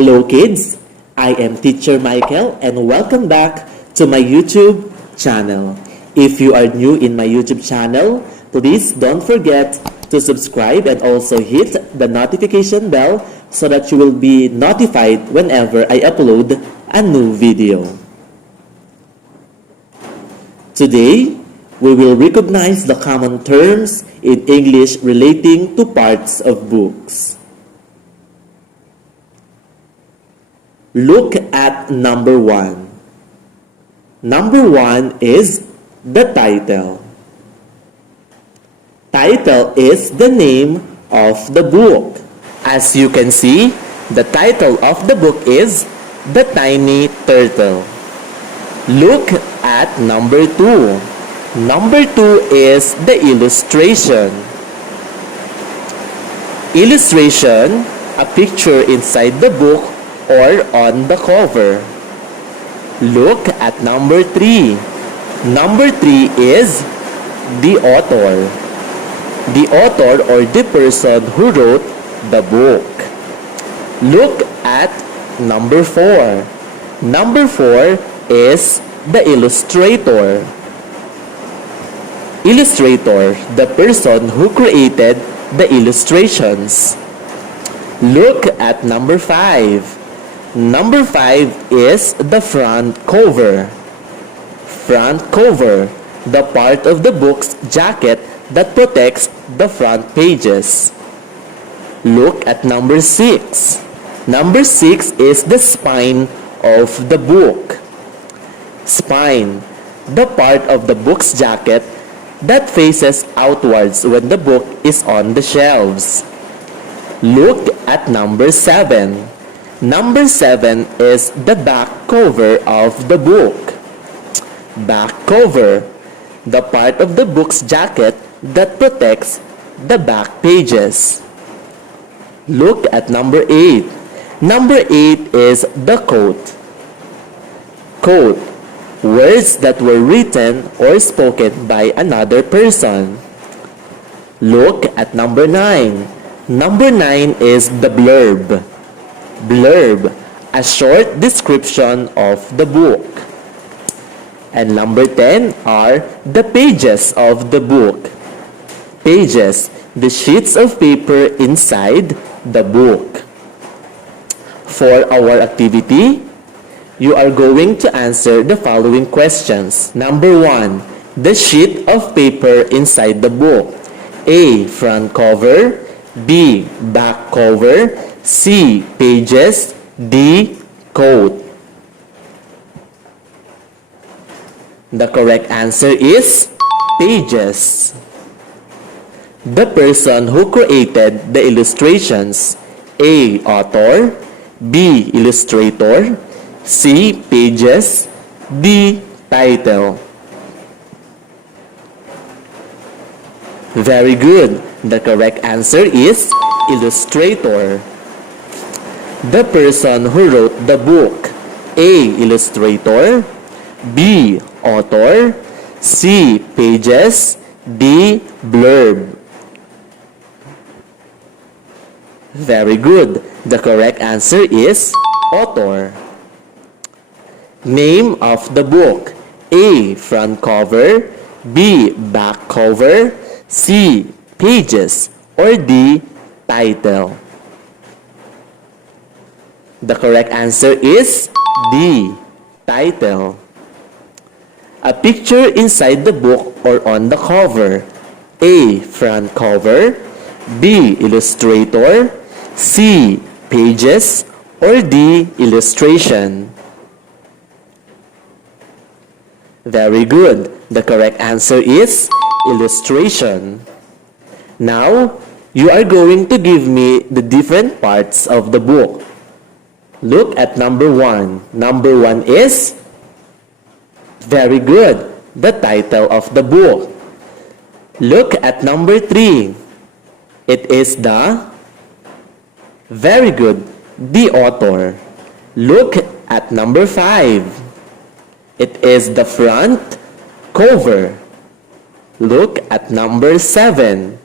Hello kids, I am teacher Michael and welcome back to my YouTube channel. If you are new in my YouTube channel, please don't forget to subscribe and also hit the notification bell so that you will be notified whenever I upload a new video. Today, we will recognize the common terms in English relating to parts of books. Look at number 1. Number 1 is the title. Title is the name of the book. As you can see, the title of the book is The Tiny Turtle. Look at number 2. Number 2 is the illustration. Illustration, a picture inside the book or on the cover. Look at number 3. Number 3 is the author. The author or the person who wrote the book. Look at number 4. Number 4 is the illustrator. Illustrator, the person who created the illustrations. Look at number 5. Number 5 is the front cover. Front cover, the part of the book's jacket that protects the front pages. Look at number 6. Number 6 is the spine of the book. Spine, the part of the book's jacket that faces outwards when the book is on the shelves. Look at number 7. Number 7 is the back cover of the book. Back cover, the part of the book's jacket that protects the back pages. Look at number 8. Number 8 is the quote. Quote, words that were written or spoken by another person. Look at number 9. Number 9 is the blurb. Blurb, a short description of the book. And number 10 are the pages of the book. Pages, the sheets of paper inside the book. For our activity, you are going to answer the following questions. Number 1, the sheet of paper inside the book. A, front cover. B, back cover. C, pages. D, quote. The correct answer is pages. The person who created the illustrations. A, author. B, illustrator. C, pages. D, title. Very good. The correct answer is illustrator. The person who wrote the book. A, illustrator. B, author. C, pages. D, blurb. Very good. The correct answer is author. Name of the book. A, front cover. B, back cover. C, pages. Or D, title. The correct answer is D, title. A picture inside the book or on the cover. A, front cover. B, illustrator. C, pages. Or D, illustration. Very good. The correct answer is illustration. Now, you are going to give me the different parts of the book. Look at number 1. Number 1 is very good, the title of the book. Look at number 3. It is the very good, the author. Look at number 5. It is the front cover. Look at number 7.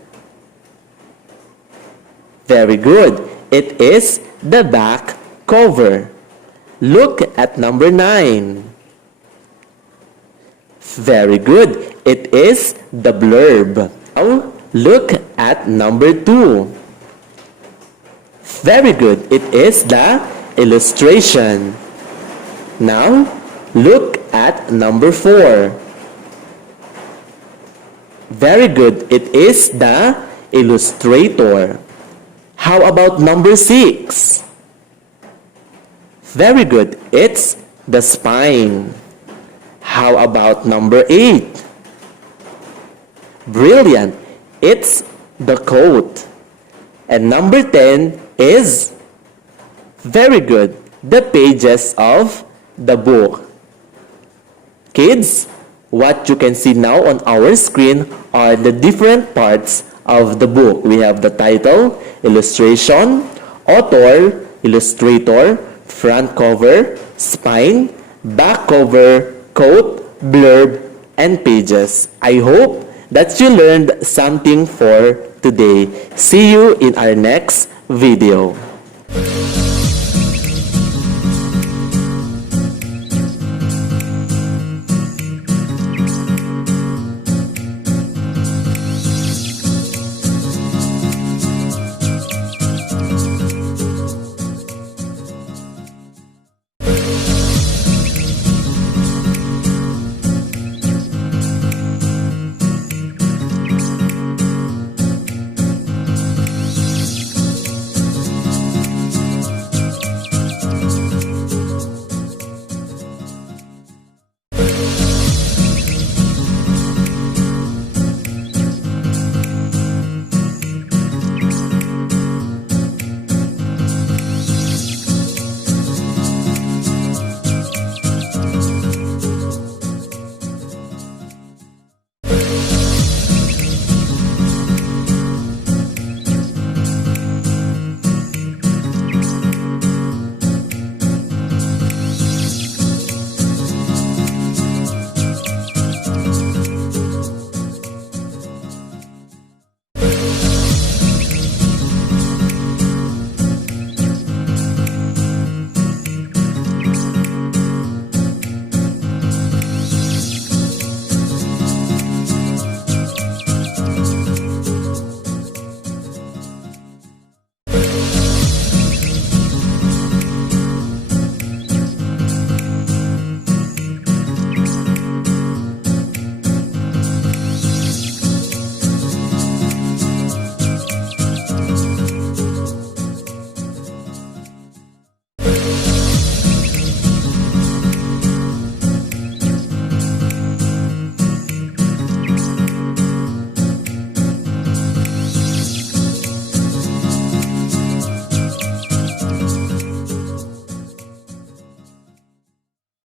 Very good. It is the back cover. Look at number 9. Very good. It is the blurb. Now, look at number 2. Very good. It is the illustration. Now, look at number 4. Very good. It is the illustrator. How about number 6? Very good. It's the spine. How about number 8? Brilliant. It's the coat. And number 10 is, very good, the pages of the book. Kids, what you can see now on our screen are the different parts of the book. We have the title, illustration, author, illustrator, front cover, spine, back cover, quote, blurb, and pages. I hope that you learned something for today. See you in our next video.